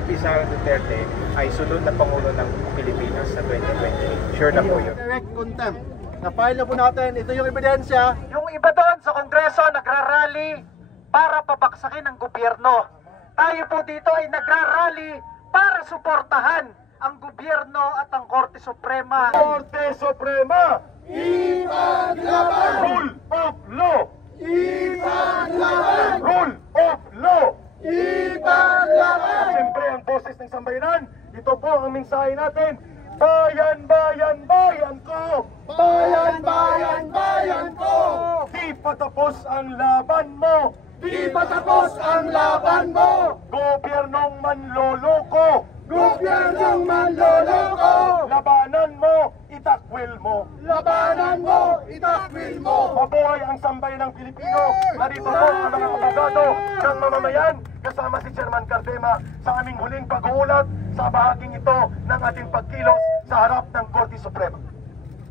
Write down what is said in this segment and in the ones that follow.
VP Sara Duterte ay sunod na Pangulo ng Pilipinas sa 2028. Sure na po yun. Direct contempt. Na-file na po natin. Ito yung ebidensya. Yung iba doon sa Kongreso nagrarally para pabaksakin ang gobyerno. Tayo po dito ay nagrarally para suportahan ang gobyerno at ang Korte Suprema. Korte Suprema! Ipaglaban! Rule of law! Ipaglaban! Rule of law! Ipaglaban! Siyempre ang boses ng sambayanan, ito po ang mensahe natin. Bayan, bayan, bayan ko! Bayan, bayan, bayan ko! Di patapos ang laban mo! Di patapos ang laban mo! Gobyernong manloloko! Gobyernong manloloko! Labanan mo, itakwil mo! Labanan mo, itakwil mo! Mabuhay ang sambayan ng Pilipino! Narito po ang mga abogado ng mamamayan kasama si Chairman Cardema sa aming huling pag-uulat sa bahaging ito ng ating pagkilos sa harap ng Korte Suprema.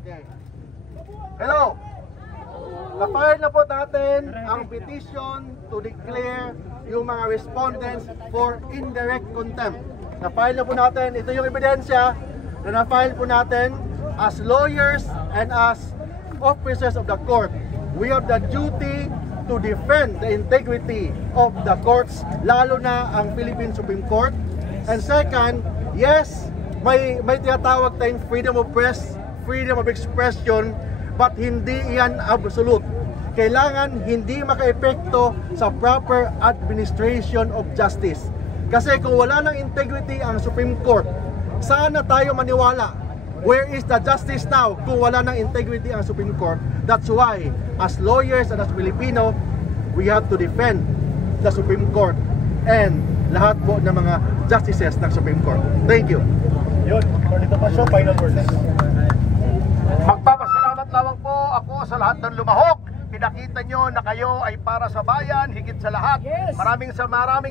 Okay. Hello! Na-file na po natin ang petition to declare yung mga respondents for indirect contempt. Na-file na po natin, ito yung ebidensya na na-file po natin as lawyers and as officers of the court. We have the duty to defend the integrity of the courts, lalo na ang Philippine Supreme Court. And second, yes, may tinatawag tayong freedom of press, freedom of expression, but hindi yan absolute. Kailangan hindi maka-epekto sa proper administration of justice. Kasi kung wala ng integrity ang Supreme Court, sana tayo maniwala? Where is the justice now kung wala ng integrity ang Supreme Court? That's why, as lawyers and as Filipino, we have to defend the Supreme Court and lahat po ng mga justices ng Supreme Court. Thank you. Yun, Atty. Topacio, final words. Magpapasalamat lamang po ako sa lahat ng lumahok. Pinakita nyo na kayo ay para sa bayan, higit sa lahat. Maraming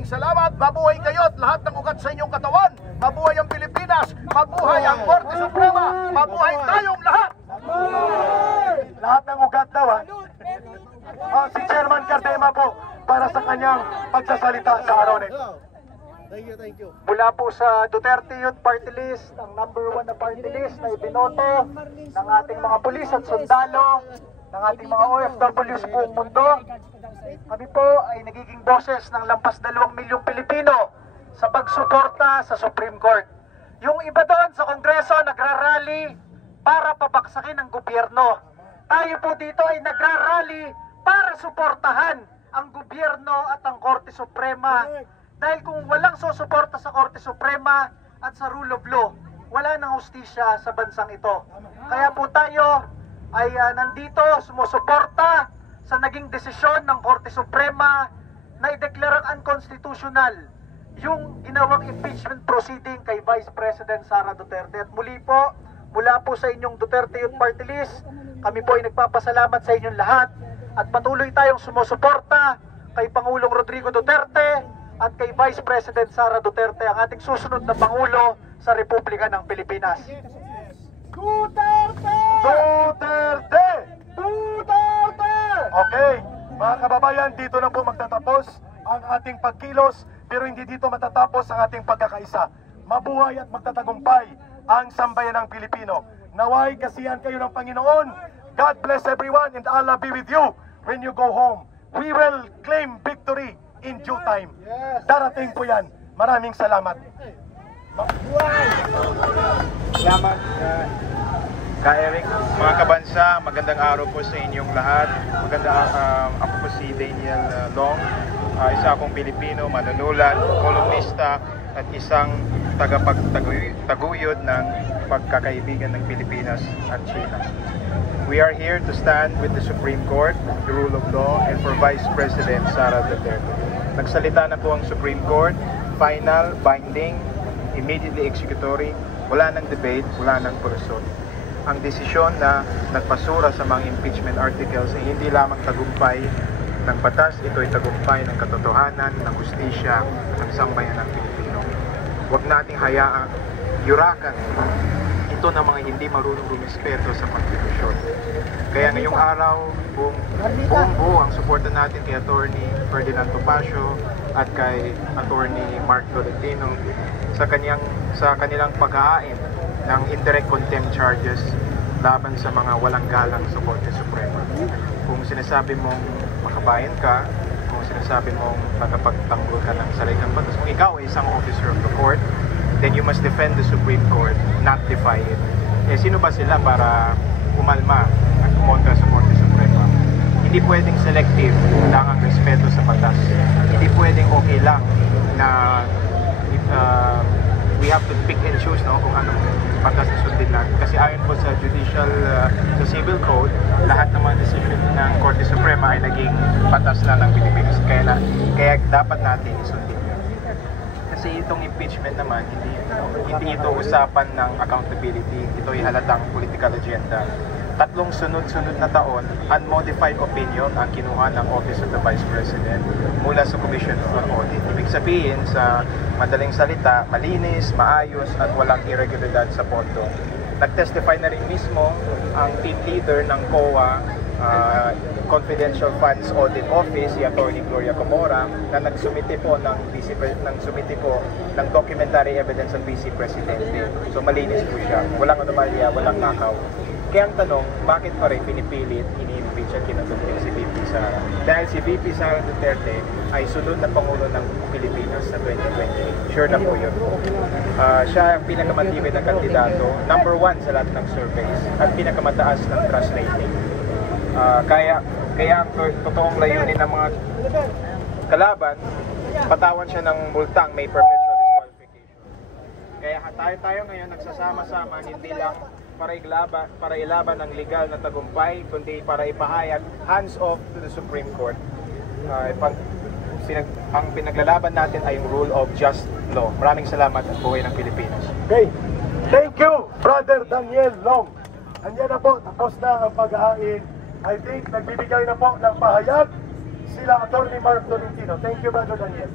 salamat. Mabuhay kayo at lahat ng ugat sa inyong katawan. Mabuhay ang Pilipinas. Mabuhay ang Korte Suprema. Mabuhay tayong lahat. Lahat ng ugat daw, ha? Si Chairman Cardema po para sa kanyang pagsasalita sa araw na ito. Thank you. Mula po sa Duterte Youth Party List, ang #1 na party list na ibinoto ng ating mga pulis at sundalo, ng ating mga OFW sa buong mundo. Kami po ay nagiging boses ng lampas 2 milyong Pilipino sa pagsuporta sa Supreme Court. Yung iba doon sa Kongreso nagrarally para pabaksakin ang gobyerno. Tayo po dito ay nagrarally para suportahan ang gobyerno at ang Korte Suprema. Dahil kung walang susuporta sa Korte Suprema at sa rule of law, wala nang hustisya sa bansang ito. Kaya po tayo ay nandito sumusuporta sa naging desisyon ng Korte Suprema na ideklarang unconstitutional yung ginawang impeachment proceeding kay Vice President Sara Duterte. At muli po, mula po sa inyong Duterte Youth Party List, kami po ay nagpapasalamat sa inyong lahat at patuloy tayong sumusuporta kay Pangulong Rodrigo Duterte at kay Vice President Sara Duterte, ang ating susunod na Pangulo sa Republika ng Pilipinas. Duterte! Duterte! Duterte! Okay, mga kababayan, dito na po magtatapos ang ating pagkilos, pero hindi dito matatapos ang ating pagkakaisa. Mabuhay at magtatagumpay ang sambayan ng Pilipino. Naway kasihan kayo ng Panginoon. God bless everyone and Allah be with you when you go home. We will claim victory in due time. Darating po yan. Maraming salamat. Salamat, Ka Eric. Mga kabansa, magandang araw po sa inyong lahat. Ako po si Daniel Long, isa akong Pilipino, manunulat, kolumnista at isang tagapagtaguyod ng pagkakaibigan ng Pilipinas at China. We are here to stand with the Supreme Court, the rule of law, and for Vice President Sara Duterte. Nagsalita na po ang Supreme Court, final, binding, immediately executory, wala nang debate, wala nang pursuit. Ang desisyon na nagpasura sa mga impeachment articles ay hindi lamang tagumpay ng batas, ito ay tagumpay ng katotohanan, ng hustisya, ng sambayan ng Pilipino. Huwag nating hayaan, yurakan ito ng mga hindi marunong rumispeto sa konstitusyon. Kaya ngayong araw, buong buo ang suporta natin kay Atty. Ferdinand Topacio, at kay Attorney Mark Tolentino sa kanilang pag-aain ng indirect contempt charges laban sa mga walang galang sa Korte Suprema. Kung sinasabi mong makabayan ka, kung sinasabi mong tagapagtanggol ka ng saligang batas, kung ikaw ay isang officer of the court, then you must defend the Supreme Court, not defy it. Eh, sino ba sila para umalma at kumontra sa Korte Suprema? Hindi pwedeng selective lang ang respeto sa batas. Hindi pwedeng okay lang na we have to pick and choose, no, kung anong batas na sundin natin. Kasi ayon po sa sa civil code, lahat naman decision ng Korte Suprema ay naging batas na ng Pilipinas. Kaya dapat natin isundin yun. Kasi itong impeachment naman, hindi ito usapan ng accountability. Ito ay halatang political agenda. 3 sunod-sunod na taon, unmodified opinion ang kinuha ng Office of the Vice President mula sa Commission on Audit. Ibig sabihin, sa madaling salita, malinis, maayos at walang irregularidad sa pondo. Nag-testify na rin mismo ang team leader ng COA Confidential Funds Audit Office, si Attorney Gloria Comora, na nagsumite po ng documentary evidence ng Vice Presidente. So malinis po siya. Walang anomalya, walang nakaw. Kaya ang tanong, bakit pa rin pinipilit, ini-impeach at kinaduntin si VP Sara? Dahil si VP Sara Duterte ay sunod na Pangulo ng Pilipinas sa 2028. Sure na po yun. Siya ang pinakamatibay na kandidato, number 1 sa lahat ng surveys, at pinakamataas ng trust rating. Kaya ang totoong layunin ng mga kalaban, patawan siya ng multang may perpetual disqualification. Kaya tayo ngayon nagsasama-sama, hindi lang para ilaban ng legal na tagumpay, kundi para ipahayag hands off to the Supreme Court. Ang pinaglalaban natin ay yung rule of just law. Maraming salamat at buhay ng Pilipinas. Okay, thank you, Brother Daniel Long. Andiyan na po, tapos na ang pag-aain. I think nagbibigay na po ng pahayag sila Attorney Mark Tolentino. Thank you, Brother Daniel.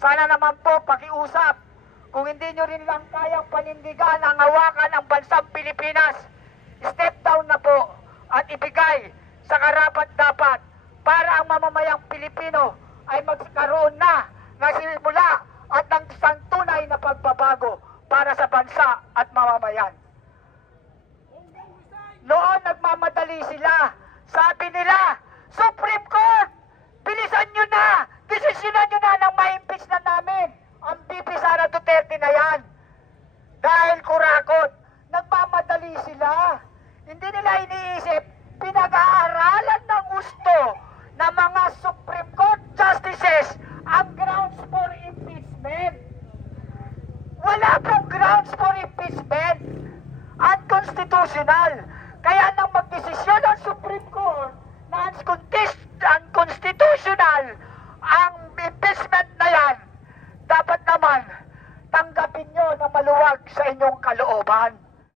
Sana naman po pakiusap. Kung hindi nyo rin lang kayang panindigan ang hawakan ng bansang Pilipinas, step down na po at ibigay sa karapat-dapat para ang mamamayang Pilipino ay magkaroon na ng simula at ng isang tunay na pagbabago para sa bansa at mamamayan. Noon nagmamadali sila. Sabi nila, Supreme Court, bilisan nyo na! Desisyonan nyo na nang ma-impeach na namin ang VP Sara Duterte na yan. Dahil kurakot, nagmamadali sila. Hindi nila iniisip, pinag-aaralan ng gusto ng mga Supreme Court Justices ang grounds for impeachment. Wala pong grounds for impeachment. Unconstitutional. Kaya nang magdesisyon ang Supreme Court na unconstitutional ang impeachment na yan, dapat naman tanggapin nyo na maluwag sa inyong kalooban.